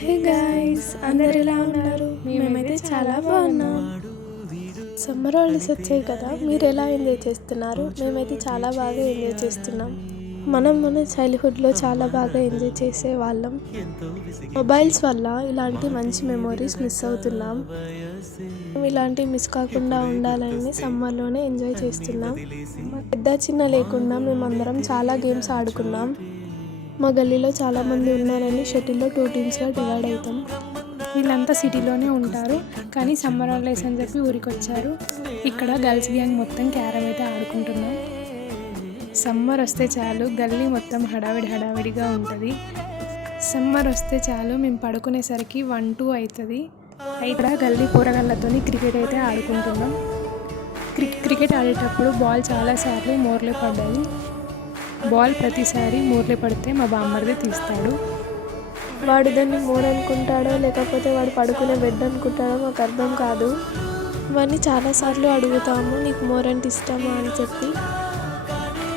Hey guys, అందరు ఎలా ఉన్నారు? మేమైతే చాలా బాగున్నాం. సమ్మర్ హాలిడేస్ వచ్చాయి కదా, మీరు ఎలా ఎంజాయ్ చేస్తున్నారు? మేమైతే చాలా బాగా ఎంజాయ్ చేస్తున్నాం. మనం మన చైల్డ్హుడ్లో చాలా బాగా ఎంజాయ్ చేసే వాళ్ళం. మొబైల్స్ వల్ల ఇలాంటి మంచి మెమొరీస్ మిస్ అవుతున్నాం. ఇలాంటివి మిస్ కాకుండా ఉండాలని సమ్మర్లోనే ఎంజాయ్ చేస్తున్నాం. పెద్ద చిన్న లేకుండా మేమందరం చాలా గేమ్స్ ఆడుకున్నాం. మా గల్లీలో చాలామంది ఉన్నారని షటిల్లో 2 టీమ్స్గా డివైడ్ అవుతాం. వీళ్ళంతా సిటీలోనే ఉంటారు, కానీ సమ్మర్ హాలిడేస్ అని చెప్పి ఊరికి వచ్చారు. ఇక్కడ గర్ల్స్ గ్యాంగ్ మొత్తం క్యారమ్ అయితే ఆడుకుంటున్నాం. సమ్మర్ వస్తే చాలు గల్లీ మొత్తం హడావిడిగా ఉంటుంది. సమ్మర్ వస్తే చాలు మేము పడుకునేసరికి 1-2 అవుతుంది. ఇక్కడ గల్లీ పోరగాళ్ళతో క్రికెట్ అయితే ఆడుకుంటున్నాం. క్రికెట్ ఆడేటప్పుడు బాల్ చాలాసార్లు మోర్లే పడ్డాయి. బాల్ ప్రతిసారి మోర్లే పడితే మా బామ్మర్ది తీస్తాడు. వాడు దాన్ని మోర్ అనుకుంటాడో లేకపోతే వాడు పడుకునే బెడ్ అనుకుంటాడో మాకు అర్థం కాదు. ఇవన్నీ చాలాసార్లు అడుగుతాము, నీకు మోర్ అంటే ఇష్టమా అని చెప్పి.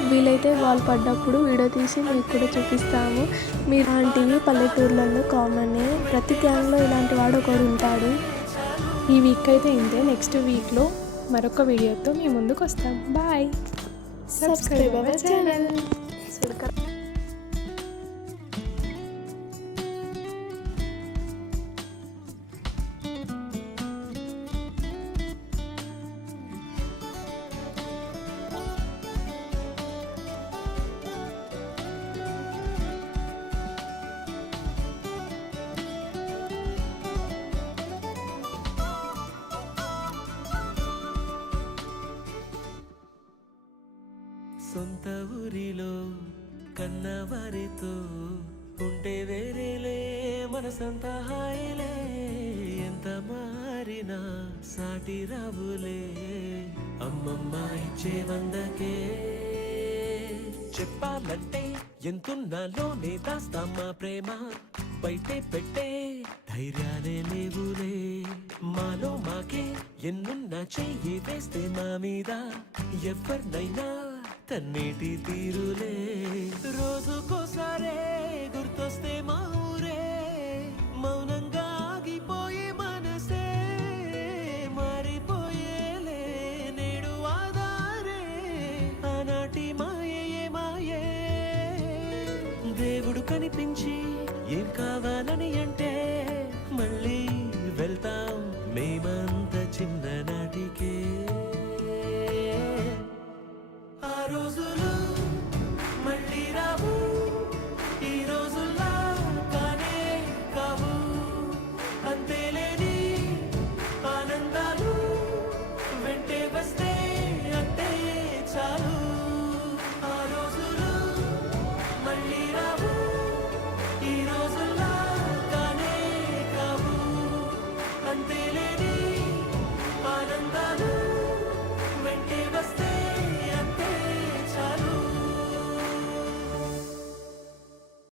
వీలైతే బాల్ పడ్డప్పుడు వీడియో తీసి మీకు కూడా చూపిస్తాము. మీరు ఇలాంటివి పల్లెటూర్లలో కామనే, ప్రతి గ్యాంగ్లో ఇలాంటి వాడు ఒకడు ఉంటాడు. ఈ వీక్ అయితే ఇంతే. నెక్స్ట్ వీక్లో మరొక వీడియోతో మీ ముందుకు వస్తాం. బాయ్. Subscribe our channel. సొంత ఊరిలో కన్నవారితో ఉంటే వేరేలే మనసంత హాయిలే, ఎంత మారినా సాటి రావులే అమ్మమ్మ ఇచ్చే 100కే. చెప్పాలంటే ఎంతున్నాలోనే దాస్తామా ప్రేమ, బయటే పెట్టే ధైర్యాలే లేవులే. మాలో మాకే ఎన్నున్నా చెయ్యి వేస్తే మా మీద ఎవరినైనా తన్నేటి తీరులే. రోజుకోసారే గుర్తొస్తే మా ఊరే, మౌనంగా ఆగిపోయే మనసే మారిపోయేలే నేడు ఆధారే. ఆనాటి మాయే మాయే, దేవుడు కనిపించి ఏం కావాలని అంటే మళ్ళీ వెళ్తాం మేమంత చిన్ననాటికే. ఆ రోజులు